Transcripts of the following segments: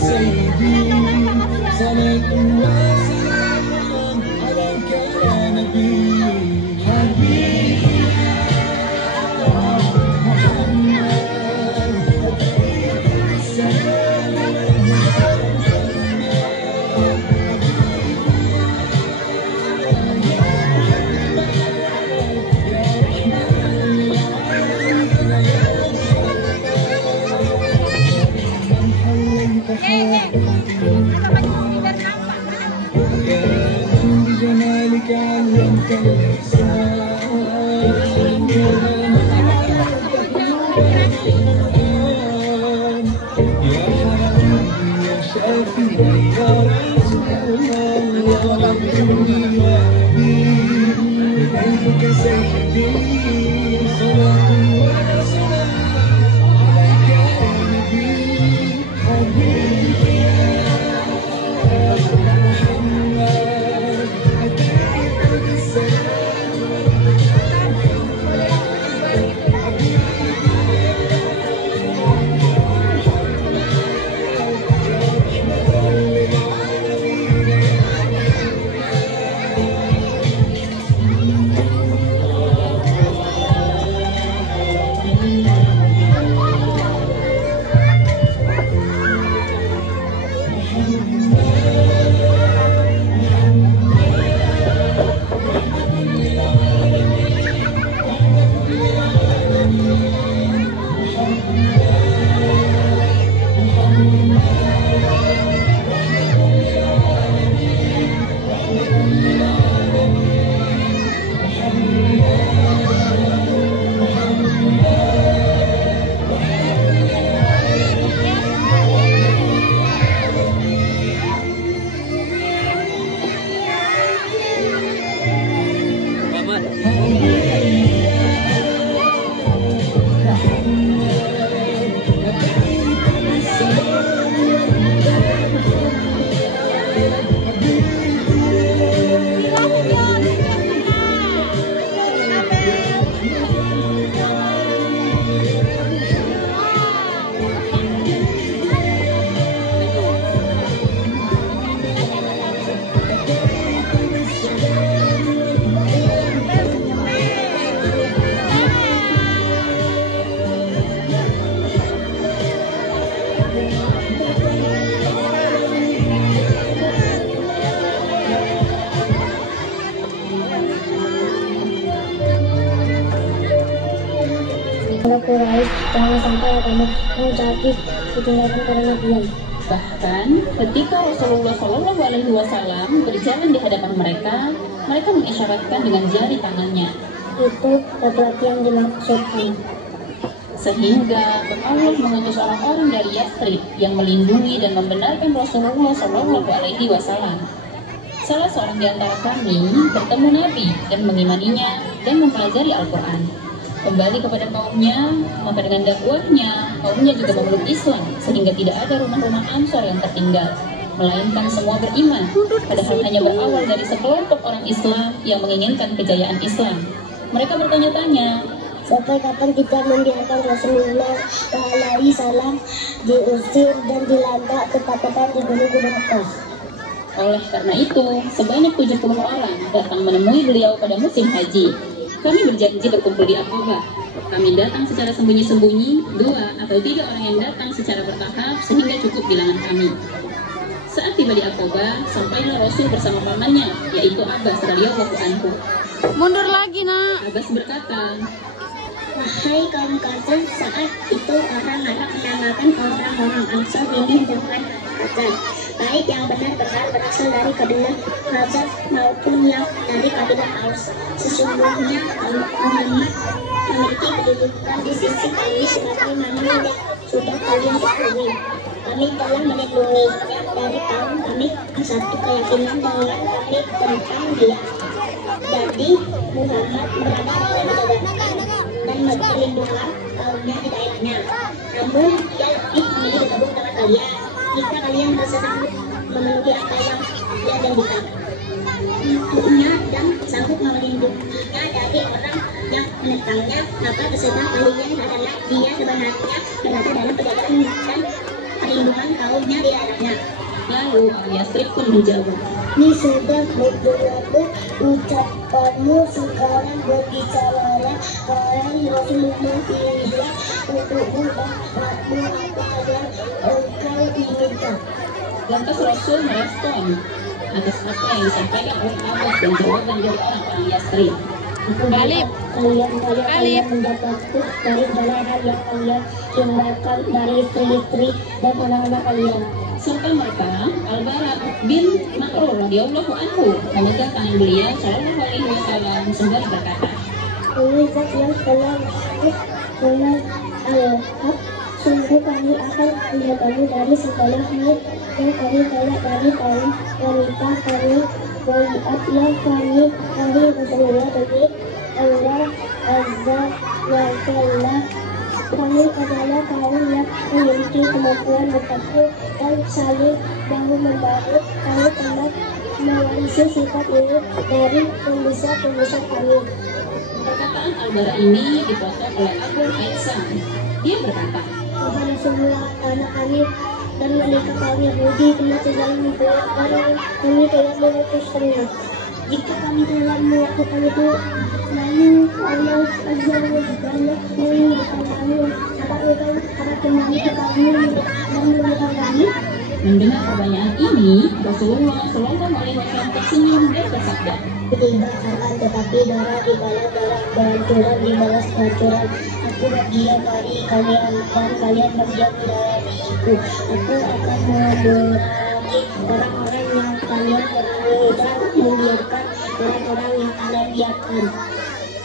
سيدي صلاة وسلام عليك يا نبي حبيبي بجمالك علمت الإحسان يا حبيبي يا شافي يا رسول الله يا حبيبي إليك سيدي صلاة وسلام عليك يا نبي حبيبي Quraisy, jangan sampai kamu menjadi ditinggalkan karena diam. Bahkan ketika Rasulullah Shallallahu Alaihi Wasallam berjalan di hadapan mereka, mereka mengisyaratkan dengan jari tangannya. Itu laki-laki yang dimaksudkan. Sehingga Allah mengutus orang-orang dari Yathrib yang melindungi dan membenarkan Rasulullah Shallallahu Alaihi Wasallam. Salah seorang di antara kami bertemu Nabi dan mengimaninya dan mempelajari Al-Quran. Kembali kepada kaumnya, maka dengan dakwahnya, kaumnya juga memeluk Islam, sehingga tidak ada rumah-rumah Ansor yang tertinggal, melainkan semua beriman, padahal hanya berawal dari sekelompok orang Islam yang menginginkan kejayaan Islam. Mereka bertanya-tanya, sampai kapan kita membiarkan Rasulullah SAW diusir dan dilanda ketakutan di gunung-gunung Qas? Oleh karena itu, sebanyak 70 orang datang menemui beliau pada musim haji. Kami berjanji berkumpul di Aqabah. Kami datang secara sembunyi-sembunyi, 2 atau 3 orang yang datang secara bertahap sehingga cukup bilangan kami. Saat tiba di Aqabah, sampailah Rasul bersama pamannya, yaitu Abbas radhiyallahu anhu. Mundur lagi, Nak. Abbas berkata, Wahai kaum kafir, saat itu orang-orang menamakan orang-orang Ansor ini dengan Khazraj, baik yang benar-benar berasal dari kabilah Khazraj maupun yang dari kabilah Aus. Sesungguhnya Muhammad memiliki kedudukan di sisi kami sebagaimana yang sudah kalian ketahui. Kami telah melindungi dari kaum kami satu keyakinan dengan kami tentang dia. Jadi Muhammad berada dalam menjaga dan perlindungan kaumnya di daerahnya. Namun dia lebih memilih bergabung dengan kalian jika kalian merasa sanggup memenuhi apa yang dia janjikan untuknya dan sanggup melindunginya dari orang yang menentangnya, maka beserta kalian adalah dia sebenarnya berada dalam perjalanan dan perlindungan kaumnya di dalamnya. Lalu Al-Yasrib pun menjawab, Ini sudah beberapa ucapanmu, sekarang berbicaralah wahai Rasulullah hijrah untukmu dan hakmu apa yang engkau inginkan. lantas Rasul merespon atas apa yang disampaikan oleh Abbas dan jawaban dari orang-orang Yasrib. Kalian mendapatku dari jalan yang kalian tinggalkan dari istri-istri dan anak-anak kalian. Serta mereka Al-Bara bin Ma'rur radhiyallahu anhu memegang tangan beliau sallallahu alaihi wasallam sembari berkata, Ini zat yang telah dengan al-haq, sungguh kami akan menjagamu dari segala hal yang kami tolak dari kaum wanita kami, waliat yang kami kami Rasulullah demi Allah Azza wa Jalla. Kami adalah kaum yang memiliki kemampuan bertakwa dan saling bahu-membahu. Kami telah mewarisi sifat ini dari pembesar-pembesar kami. Perkataan Al-Bara ini dipotong oleh Abu Aisyah. Dia berkata, Kepada semua anak kami dan menikah kaum Yahudi kami tidak membuat kami tidak memutuskannya. Jika kami telah melakukan itu, lalu Allah Azza wa Jalla mengingatkan kami, apakah kembali ke kami dan menemukan kami? mendengar pertanyaan ini, Rasulullah Shallallahu alaihi wasallam tersenyum dan bersabda, Tidak akan, tetapi darah dibalas darah dan curang dibalas kehancuran. Aku berdiam dari kalian dan kalian berdiam dariku. Aku akan memerangi orang-orang yang kalian perangi dan membiarkan orang-orang yang kalian biarkan.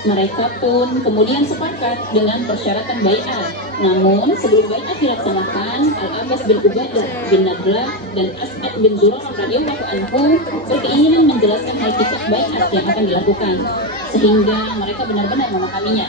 mereka pun kemudian sepakat dengan persyaratan baiat. Namun sebelum baiat dilaksanakan, Al-Abbas bin Ubadah bin Nadlah dan As'ad bin Zurarah radhiyallahu anhu berkeinginan menjelaskan hakikat baiat yang akan dilakukan, sehingga mereka benar-benar memahaminya.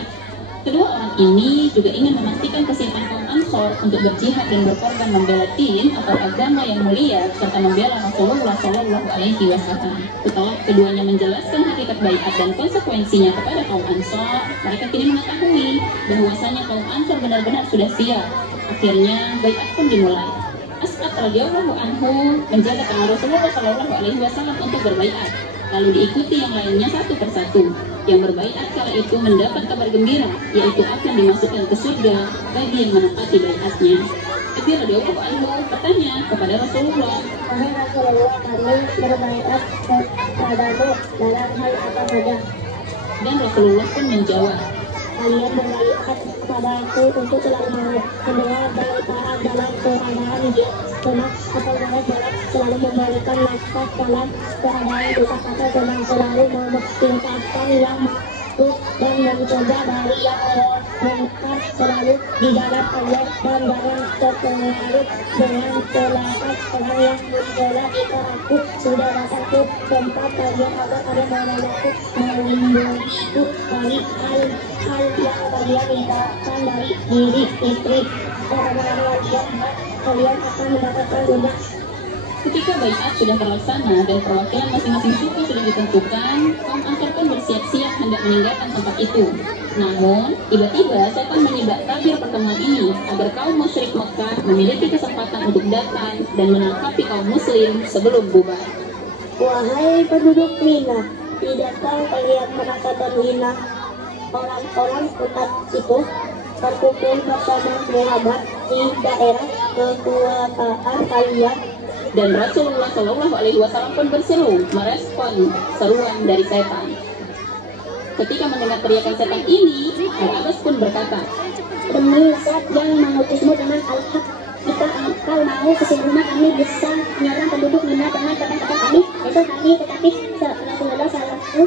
Kedua orang ini juga ingin memastikan kesiapan kaum Ansor untuk berjihad dan berkorban membela din atau agama yang mulia serta membela Rasulullah Shallallahu alaihi wasallam. Setelah keduanya menjelaskan hakikat baiat dan konsekuensinya kepada kaum Ansor, mereka kini mengetahui bahwasanya kaum Ansor benar-benar sudah siap. Akhirnya baiat pun dimulai. As'ad radhiyallahu anhu menjaga tangan Rasulullah Shallallahu alaihi wasallam untuk berbaiat. Lalu diikuti yang lainnya satu persatu. Yang berbaiat kala itu mendapat kabar gembira, yaitu akan dimasukkan ke surga bagi yang menepati baiatnya. Abi radhiyallahu anhu bertanya kepada Rasulullah, Wahai Rasulullah, kami berbaiat kepadamu dalam hal apa saja. dan Rasulullah pun menjawab, Kalian berbaiat kepadaku untuk selalu mendengar dan taat dalam keadaan dia tenang atau dalam selalu memberikan nafkah dalam keadaan dosa kata dan selalu memerintahkan yang makhluk dan mencegah dari yang mungkar, selalu di dalam Allah dan jangan terpengaruh dengan celahan orang yang mencela. Jika aku sudah datang ke tempat kalian agar kalian menolakku, melindungiku dari hal yang kalian tinggalkan dari diri istri orang-orang yang kalian akan mendapatkan surga. ketika baiat sudah terlaksana dan perwakilan masing-masing suku sudah ditentukan, kaum Ansor pun bersiap-siap hendak meninggalkan tempat itu. Namun, tiba-tiba setan menyibak tabir pertemuan ini agar kaum musyrik Mekah memiliki kesempatan untuk datang dan menangkapi kaum muslim sebelum bubar. Wahai penduduk Mina, tidakkah kalian merasa terhina? Orang-orang umat itu berkumpul bersama Muhammad di daerah kekuasaan kalian. Dan Rasulullah Shallallahu alaihi wasallam pun berseru merespon seruan dari setan. Ketika mendengar teriakan setan ini, Al-Abbas pun berkata, Demi zat yang mengutusmu dengan al-haq, jika engkau mau kesungguhan kami bisa menyerang penduduk Mina dengan pedang-pedang kami, itu kami. Tetapi Rasulullah Shallallahu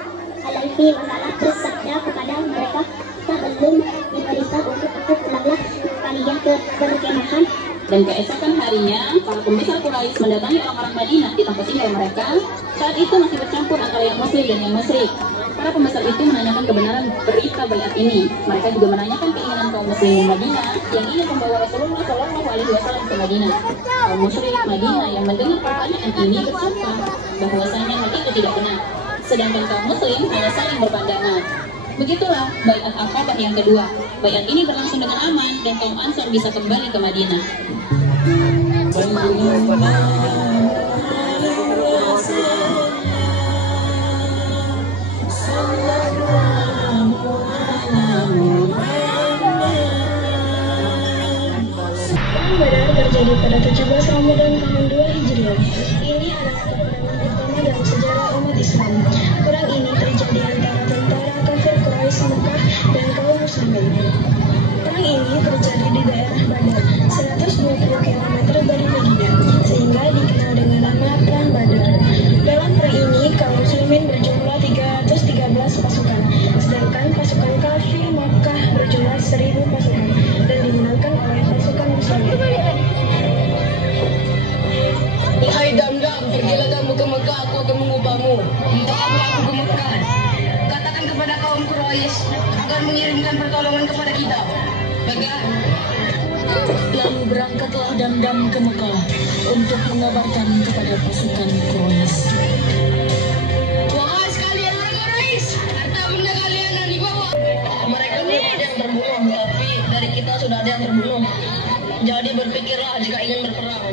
alaihi wasallam bersabda kepada mereka, kita belum diperintah untuk aku pulanglah kalian ke perkemahan. Dan keesokan harinya, para pembesar Quraisy mendatangi orang-orang Madinah di tempat tinggal mereka. Saat itu masih bercampur antara yang muslim dan yang musyrik. Para pembesar itu menanyakan kebenaran berita baiat ini. Mereka juga menanyakan keinginan kaum muslim Madinah yang ingin membawa Rasulullah Shallallahu alaihi wasallam ke Madinah. Kaum musyrik Madinah yang mendengar pertanyaan ini bersumpah bahwasanya hal itu tidak benar. Sedangkan kaum muslim hanya saling berpandangan. Begitulah baiat Aqabah yang kedua. Baiat ini berlangsung dengan aman dan kaum Ansor bisa kembali ke Madinah. Badar terjadi pada 17 Ramadan tahun 2 Hijriah. Ini adalah peperangan pertama dalam sejarah umat Islam. Perang ini terjadi antara tentara kafir Quraisy Mekah dan kaum muslimin. Perang ini terjadi di daerah Badar, 120 km dari Madinah, sehingga dikenal dengan nama Perang Badar. Dalam perang ini, kaum muslimin berjumlah 313 pasukan, sedangkan pasukan kafir Makkah berjumlah 1000 pasukan dan dimenangkan oleh pasukan muslimin. Hai Dam-Dam, pergilah kamu ke Mekah, aku akan mengubahmu. Untuk apa aku ke Mekah? Katakan kepada kaum Quraisy agar mengirimkan pertolongan kepada kita. Baiklah. Lalu berangkatlah Dam-Dam ke Mekah untuk mengabarkan kepada pasukan Quraisy. Wahai sekalian orang Quraisy, harta benda kalian yang dibawa. Mereka belum ada yang terbunuh, tapi dari kita sudah ada yang terbunuh. Jadi berpikirlah jika ingin berperang.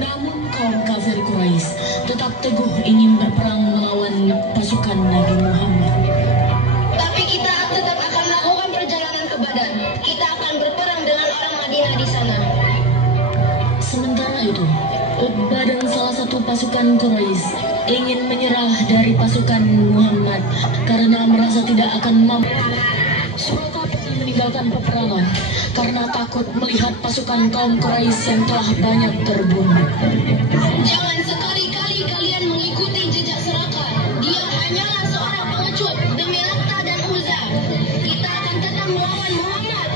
Namun kaum kafir Quraisy tetap teguh ingin berperang melawan pasukan Nabi Muhammad. Tapi kita tetap akan melakukan perjalanan ke Badar. Kita akan berperang dengan orang Madinah di sana. Sementara itu, Utbah dan salah satu pasukan Quraisy ingin menyerah dari pasukan Muhammad karena merasa tidak akan mampu. Mereka pergi meninggalkan peperangan karena takut melihat pasukan kaum Quraisy yang telah banyak terbunuh. Jangan sekali-kali kalian mengikuti jejak Suraka. Dia hanyalah seorang pengecut demi Lakta dan Uzza. Kita akan tetap melawan Muhammad.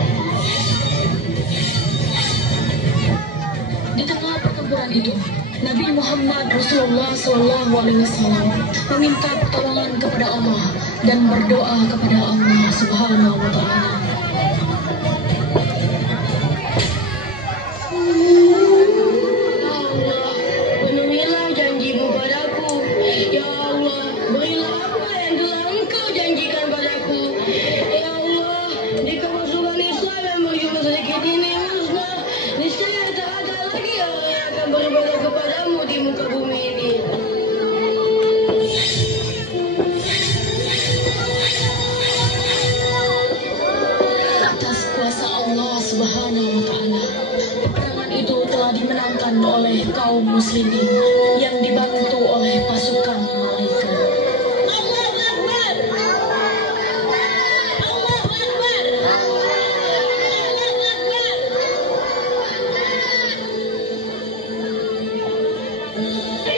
Di tengah pertempuran itu, Nabi Muhammad Rasulullah SAW meminta pertolongan kepada Allah dan berdoa kepada Allah Subhanahu wa Ta'ala. Penuhilah janjimu padaku. Ya Allah, berilah apa yang telah Engkau janjikan padaku. Ya Allah, jika pasukan Islam yang berjumlah sedikit ini musnah, niscaya tak ada lagi orang yang akan beribadah kepadamu di muka bumi ini. Atas kuasa Allah Subhanahu wa Ta'ala, peperangan itu telah dimenangkan oleh kaum muslimin yang dibantu oleh pasukan malaikat. Allahu Akbar. Allahu Akbar. Allahu Akbar.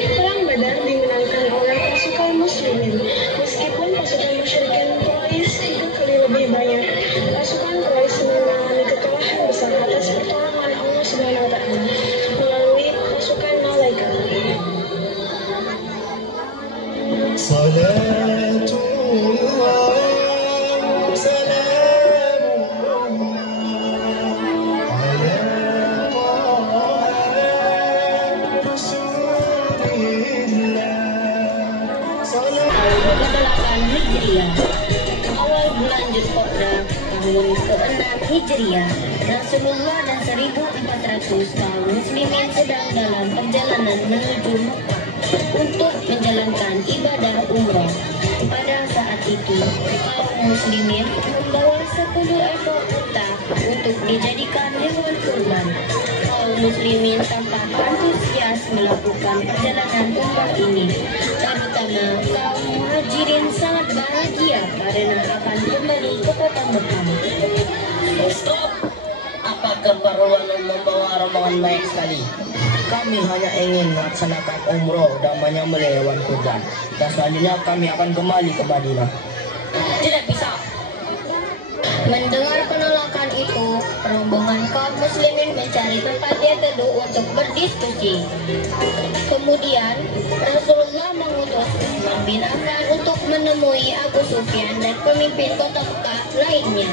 Perang Badar dimenangkan oleh pasukan muslimin. Meskipun pasukan musyrikin Quraisy 3 kali lebih banyak, pasukan Quraisy mengalami kekalahan besar atas pertolongan Allah Subhanahu wa Ta'ala melalui pasukan malaikat. Salatullah Ke-8 Hijriah. Awal bulan Zulqa'dah tahun ke-6 Hijriah, Rasulullah dan 1400 kaum muslimin sedang dalam perjalanan menuju Mekah untuk menjalankan ibadah umrah. Pada saat itu, kaum muslimin membawa 10 ekor unta untuk dijadikan hewan kurban. Kaum muslimin tampak antusias melakukan perjalanan umrah ini, terutama kaum muhajirin sangat bahagia karena akan kembali ke kota Mekah. Stop! Apa keperluan membawa rombongan baik sekali? Kami hanya ingin melaksanakan umroh dan menyembelih hewan kurban. Dan selanjutnya kami akan kembali ke Madinah. Tidak bisa. Mendengar penolakan itu, rombongan kaum muslimin mencari tempat yang teduh untuk berdiskusi. Kemudian, Rasulullah mengutus Utsman bin Affan untuk menemui Abu Sufyan dan pemimpin kota Mekah lainnya.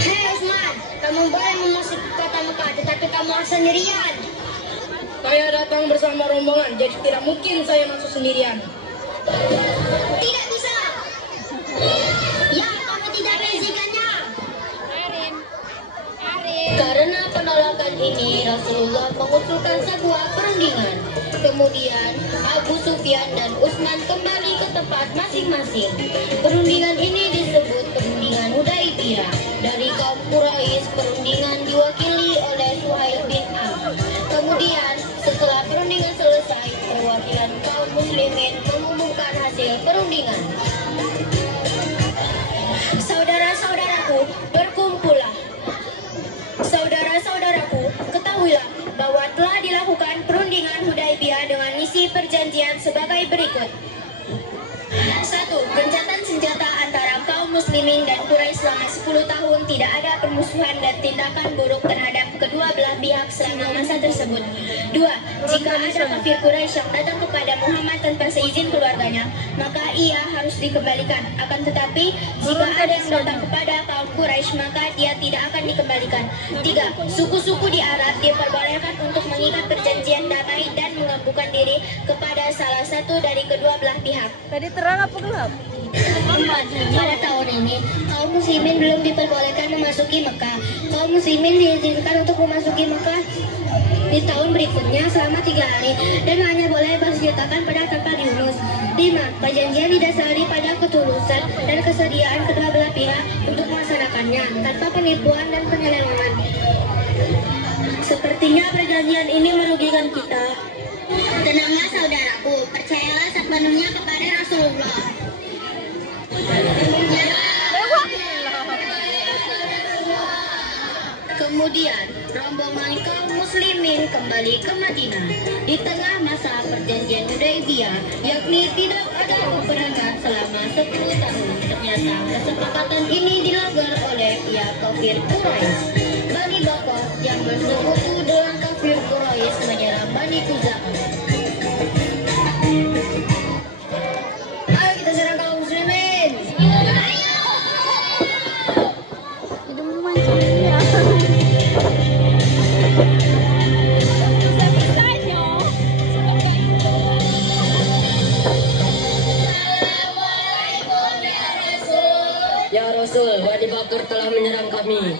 Hei Utsman, kamu boleh memasuki kota Mekah, tetapi kamu harus sendirian. Saya datang bersama rombongan, jadi tidak mungkin saya masuk sendirian. Tidak bisa. Ya, kamu tidak mengizinkannya. ini Rasulullah mengusulkan sebuah perundingan. Kemudian Abu Sufyan dan Utsman kembali ke tempat masing-masing. Perundingan ini disebut perundingan Hudaibiyah. Dari kaum Quraisy, perundingan diwakili oleh Suhail bin Amr. Kemudian setelah perundingan selesai, perwakilan kaum muslimin mengumumkan hasil perundingan. Saudara-saudaraku, berkumpullah. Saudara-saudaraku, ketahuilah bahwa telah dilakukan perundingan Hudaibiyah dengan isi perjanjian sebagai berikut. 1. Gencatan senjata antara kaum muslimin dan Quraisy selama 10 tahun, tidak ada permusuhan dan tindakan buruk terhadap kedua belah pihak selama masa tersebut. 2. Jika ada kafir Quraisy yang datang kepada Muhammad tanpa seizin keluarganya, maka ia harus dikembalikan. Akan tetapi, jika ada yang datang kepada kaum Quraisy, maka dia tidak akan dikembalikan. 3. Suku-suku di Arab diperbolehkan untuk mengikat perjanjian damai dan menggabungkan diri kepada salah satu dari kedua belah pihak. Tadi terang apa gelap? 4. Pada tahun ini, kaum muslimin belum diperbolehkan memasuki Mekah. Kaum muslimin diizinkan untuk memasuki Mekah di tahun berikutnya selama 3 hari dan hanya boleh bersenjatakan pada tempat diurus. 5. Perjanjian didasari pada ketulusan dan kesediaan kedua belah pihak untuk melaksanakannya tanpa penipuan dan penyelewengan. Sepertinya perjanjian ini merugikan kita. Tenanglah saudaraku, percayalah sepenuhnya kepada Rasulullah. Kemudian, rombongan kaum muslimin kembali ke Madinah. Di tengah masa perjanjian Hudaibiyah, yakni tidak ada peperangan selama 10 tahun. Ternyata kesepakatan ini dilanggar oleh pihak kafir Quraisy. Bani Bakar yang bersekutu dengan kafir Quraisy menyerang Bani Khuza'ah. Ayo kita serang kaum muslimin. Ya Rasul, Bani Bakar telah menyerang kami.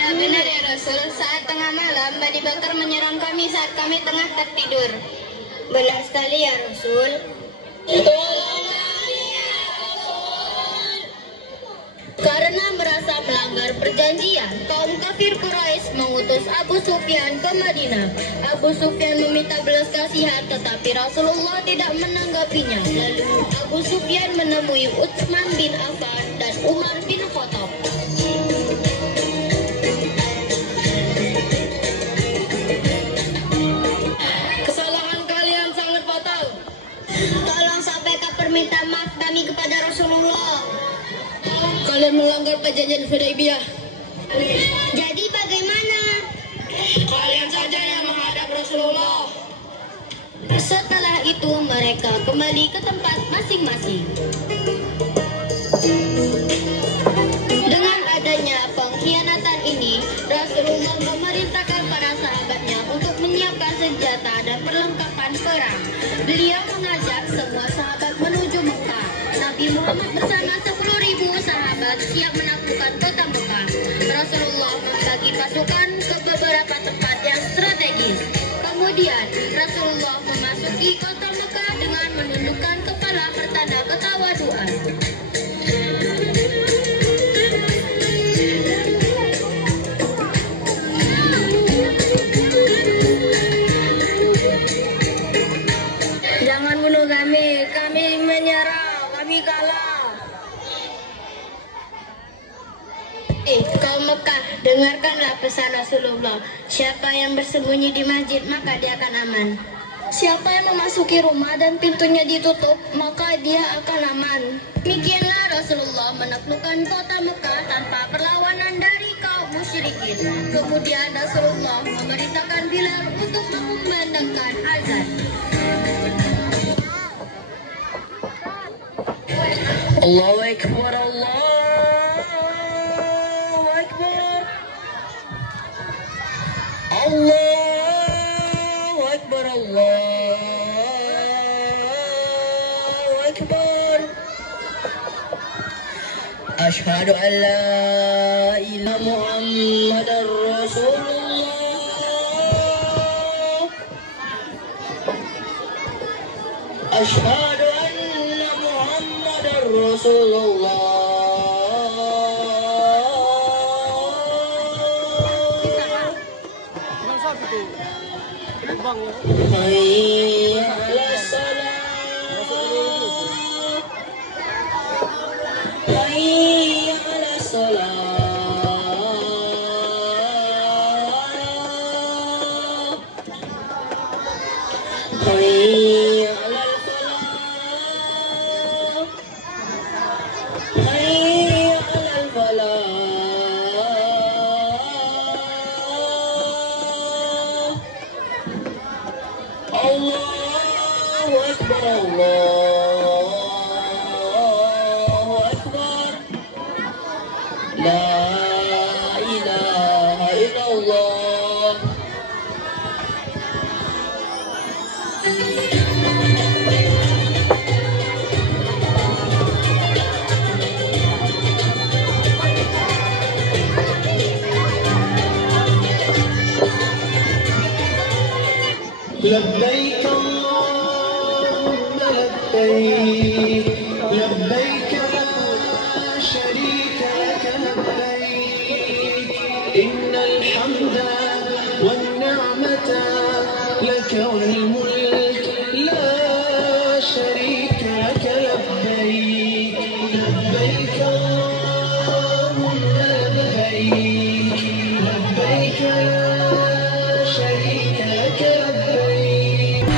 Ya benar ya Rasul, saat tengah malam Bani Bakar menyerang kami saat kami tengah tertidur. Benar sekali ya Rasul. Karena merasa melanggar perjanjian, kaum kafir Quraisy mengutus Abu Sufyan ke Madinah. Abu Sufyan meminta belas kasihan, tetapi Rasulullah tidak menanggapinya. Lalu Abu Sufyan menemui Utsman bin Affan dan Umar bin Khattab. Kesalahan kalian sangat fatal. Tolong sampaikan permintaan maaf kami kepada Rasulullah. Kalian melanggar perjanjian Hudaibiyah. Jadi bagaimana? Kalian saja yang menghadap Rasulullah. Setelah itu mereka kembali ke tempat masing-masing. Dengan adanya pengkhianatan ini, Rasulullah memerintahkan para sahabatnya untuk menyiapkan senjata dan perlengkapan perang. Beliau mengajak semua sahabat menuju Mekah. Nabi Muhammad bersama 10.000 sahabat siap menaklukkan kota Mekah. Rasulullah membagi pasukan ke beberapa tempat yang strategis. Kemudian Rasulullah memasuki kota Mekah dengan menundukkan kepala pertanda ketawaduan. Jangan bunuh kami menyerah, kami kalah. Kaum Mekah, dengarkanlah pesan Rasulullah. Siapa yang bersembunyi di masjid, maka dia akan aman. Siapa yang memasuki rumah dan pintunya ditutup, maka dia akan aman. Demikianlah Rasulullah menaklukkan kota Mekah tanpa perlawanan dari kaum musyrikin. Kemudian Rasulullah memerintahkan Bilal untuk mengumandangkan azan. Allahu Akbar, Allahu Akbar, Allahu Akbar, Allahu Akbar. Asyhadu an la ilaha Muhammadar Rasulullah. Asyhadu anna Muhammadar Rasulullah. Hayya 'alas salat. Hayya 'alas salat. Hayya 'alal falah. Hayya 'alal falah. Allahu Akbar, Allahu Akbar. La ilaha illallah. لبيك اللهم لبيك لبيك لا شريك لك لبيك إن الحمد والنعمة لك والملك لا شريك لك لبيك لبيك اللهم لبيك لبيك لا شريك لك لبيك.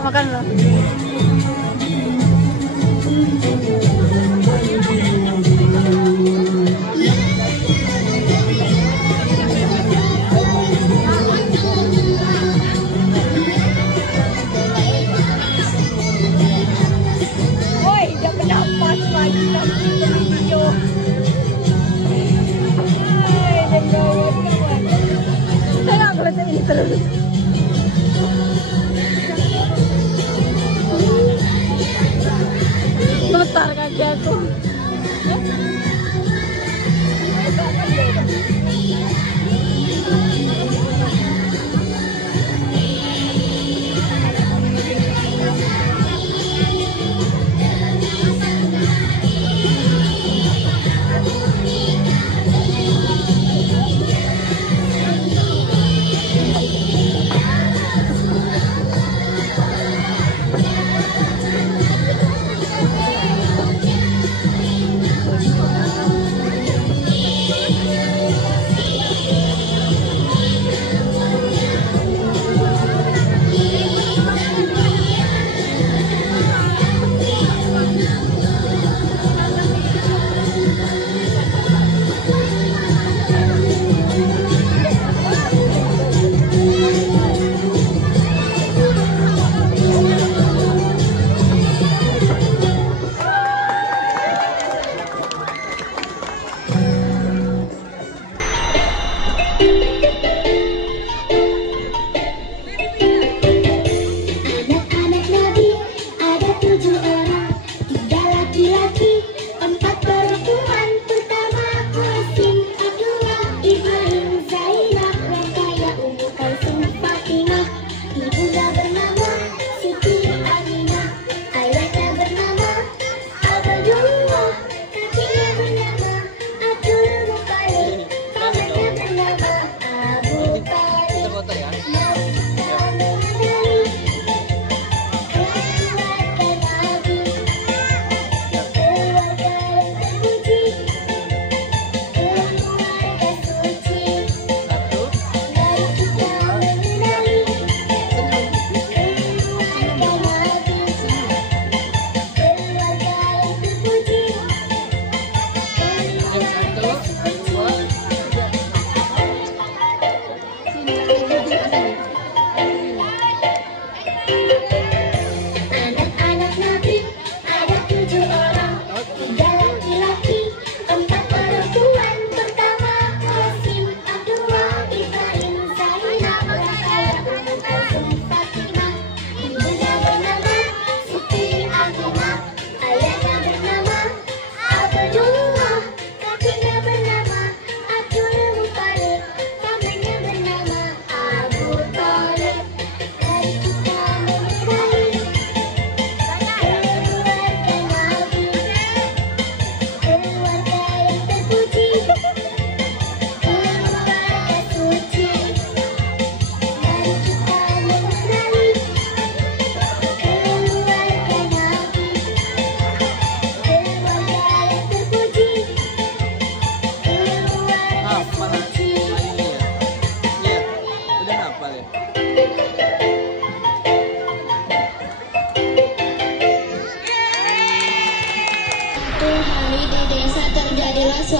Makan loh. Woi, dapat nafas lagi video. Saya nggak boleh ini terus. Gemetar kaki aku.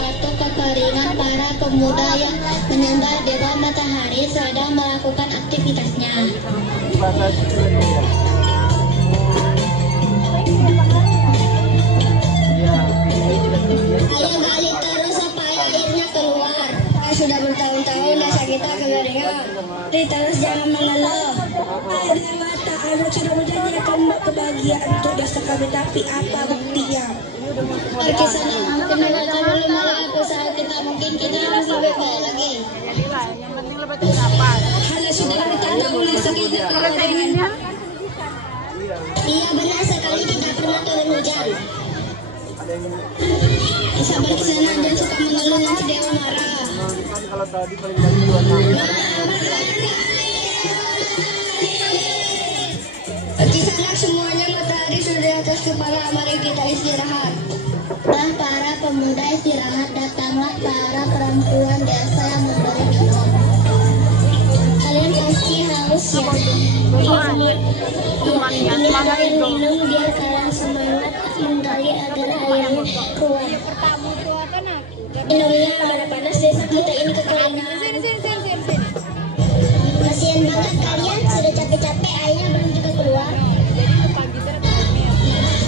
suatu kekeringan para pemuda yang menyembah dewa matahari sedang melakukan aktivitasnya. Ayo gali terus sampai airnya keluar. Sudah bertahun-tahun desa kita kekeringan. Terus jangan mengeluh. Dewa Ta'ala sudah berjanji akan kebahagiaan untuk desa kami, tapi apa buktinya? Kisana, kenapa belum mulai usaha kita? Mungkin kita harus lebih baik lagi. Hanya sudah bertahun desa kita kekeringan. Iya benar sekali, tidak pernah turun hujan. Sabar Kisana, dan suka mengeluh nanti dewa marah. Kisana, semuanya matahari sudah di atas kepala, mari kita istirahat. Setelah para pemuda istirahat, datanglah para perempuan desa yang memberi minum. Kalian pasti haus ya? Ini ada air minum biar kalian semangat menggali agar airnya keluar. Minumnya mana panas desa kita ini kekeringan. Kasihan banget kalian, sudah capek-capek airnya belum juga keluar.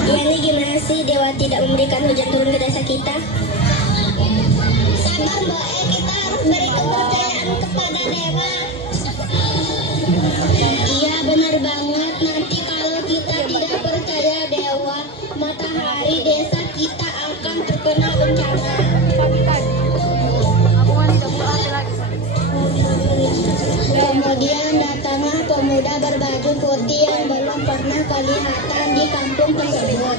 Ini gimana sih dewa tidak memberikan hujan turun ke desa kita? Sabar Mbak, kita harus beri kepercayaan kepada dewa. Iya benar banget, nanti kalau kita tidak percaya dewa matahari, desa kita akan terkena bencana. Kemudian datanglah pemuda berbaju putih yang belum pernah kelihatan di kampung tersebut.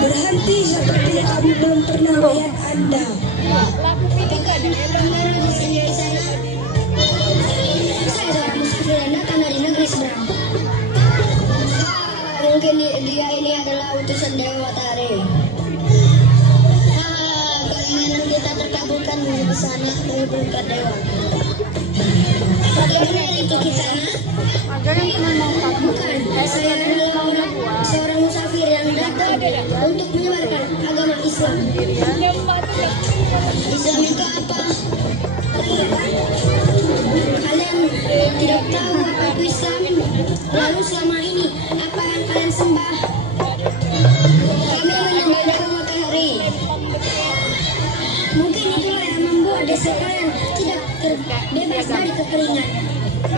Berhenti, sepertinya kami belum pernah melihat Anda. Benar di sana. Saya seorang musafir yang datang dari negeri seberang. Mungkin dia ini adalah utusan dewa matahari. Keinginan kita terkabulkan di sana berkat dewa. Bagaimana itu Kisana? Bukan, saya adalah seorang musafir yang datang untuk menyebarkan agama Islam. Islam itu apa? Kalian tidak tahu apa itu Islam? Lalu selama ini apa yang kalian sembah? Kami menyembah dewa matahari. Mungkin itulah yang membuat desa kalian tidak terbebas dari kekeringan.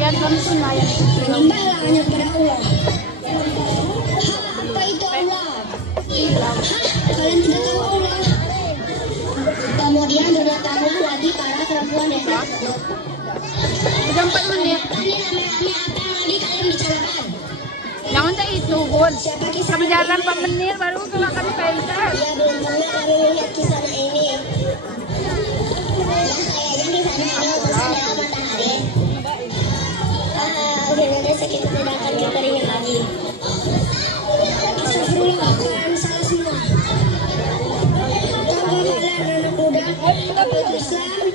Menyembahlah hanya kepada Allah. Apa itu Allah? Kalian tidak tahu Allah. Kemudian berdatanglah lagi para perempuan desa tersebut. 4 menit. Ini rame-rame apa yang lagi kalian bicarakan? Jangan tak itu, Bun. Siapa Kisana? Kami jalan 4 menit baru kami pentas. Ya belum pernah kami melihat Kisana ini. Ya kayaknya Kisana ini utusan dewa matahari. Akhirnya desa kita tidak akan kekeringan lagi. Astagfirullah, kalian salah semua. Tahu kalian anak muda apa itu Islam?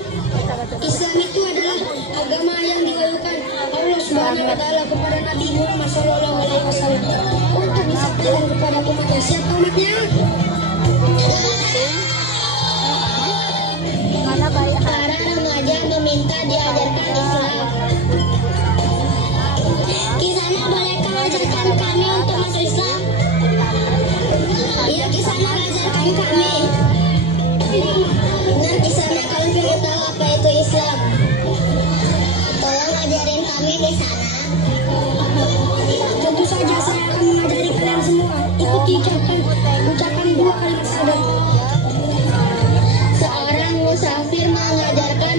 Islam itu adalah agama yang diwahyukan Allah Subhanahu wa taala kepada Nabi Muhammad SAW untuk disampaikan kepada umatnya. Siapa umatnya? Para remaja meminta diajarkan Islam. Kisana, bolehkah ajarkan kami untuk masuk Islam? Iya Kisana, ajarkan kami. Nah Kisana, kalian pengen tahu apa itu Islam? Tolong ajarin kami Kisana. Tentu saja saya akan mengajari kalian semua. Ikuti ucapan 2 kalimat syahadat. Seorang musafir mengajarkan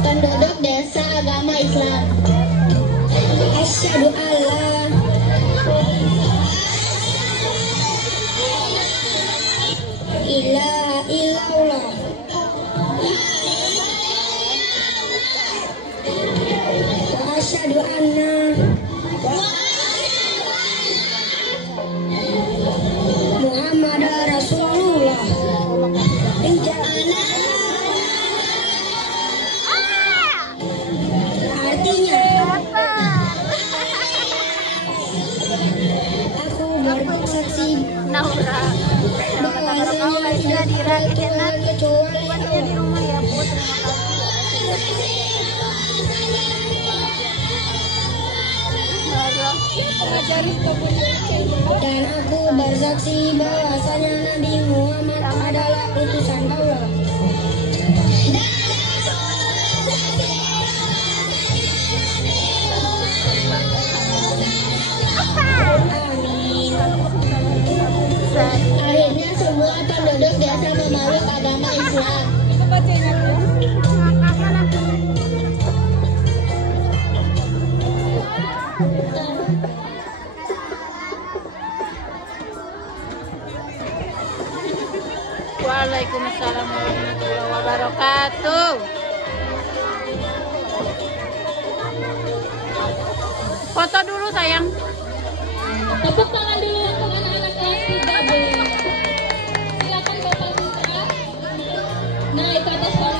penduduk desa agama Islam. Asyhadu alla ilaha illallah wa asyhadu anna Muhammadar Rasulullah. Artinya aku bersaksi bahwasanya tidak ada Tuhan kecuali Allah. di rumah ya Bu, Dan aku bersaksi bahwasanya Nabi Muhammad adalah utusan Allah. Amin. Akhirnya semua penduduk desa memeluk agama Islam. Waalaikumsalam warahmatullahi wabarakatuh. Foto dulu sayang. Tepuk tangan dulu untuk anak-anak kelas 3B. Silakan Bapak Putra naik ke atas panggung.